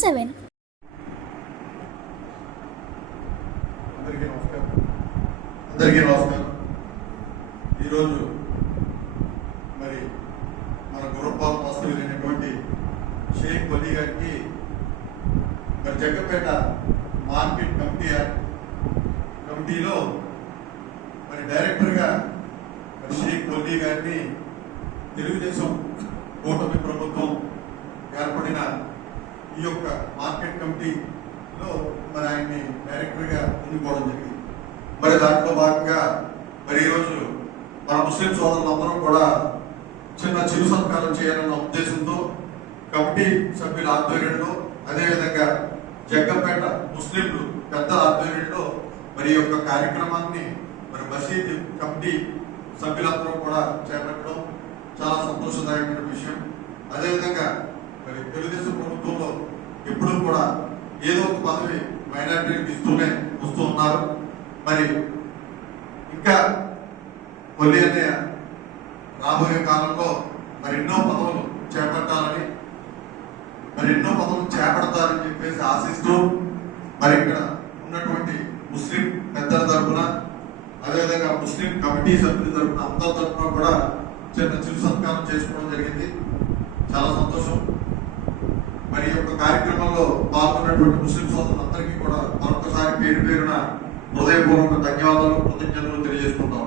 7. అందరికీ నమస్కారం. ఈరోజు మరి మన గుర్రపాల వాస్తవ్యులైనటువంటి షేక్ వలీ గారికి మరి జగ్గపేట మార్కెట్ కమిటీలో మరి డైరెక్టర్గా మరి షేక్ వలీ గారిని తెలుగుదేశం కూటమి ప్రభుత్వం ఏర్పడిన ఈ యొక్క మార్కెట్ కమిటీలో మరి ఆయన్ని డైరెక్టర్గా ఎన్నుకోవడం జరిగింది. మరి దాంట్లో భాగంగా మరి ఈరోజు మన ముస్లిం సోదరులందరూ కూడా చిరు సత్కారం చేయాలన్న ఉద్దేశంతో కమిటీ సభ్యుల ఆధ్వర్యంలో, అదేవిధంగా జగ్గంపేట ముస్లింలు పెద్ద ఆధ్వర్యంలో మరి ఈ యొక్క కార్యక్రమాన్ని మరి మసీద్ కమిటీ సభ్యులందరూ కూడా చేపట్టడం చాలా సంతోషదాయకమైన విషయం. అదేవిధంగా మరి తెలుగుదేశం ప్రభుత్వంలో ఎప్పుడూ కూడా ఏదో ఒక పదవి మైనారిటీలకు ఇస్తూనే వస్తూ ఉన్నారు. మరి ఇంకా వలీ అన్నయ్య రాబోయే కాలంలో మరి ఎన్నో పదవులు చేపట్టాలని, మరి ఎన్నో పదవులు చేపడతారని చెప్పేసి ఆశిస్తూ మరి ఇక్కడ ఉన్నటువంటి ముస్లిం పెద్దల తరఫున, అదేవిధంగా ముస్లిం కమిటీ సభ్యుల తరఫున, అందరి తరఫున కూడా చిరు సత్కారం చేసుకోవడం జరిగింది. చాలా సంతోషం. మరి ఈ యొక్క కార్యక్రమంలో పాల్గొన్నటువంటి ముస్లిం సోదరులందరికీ కూడా మరొకసారి పేరు పేరున హృదయపూర్వక ధన్యవాదాలు, కృతజ్ఞతలు తెలియజేసుకుంటాం.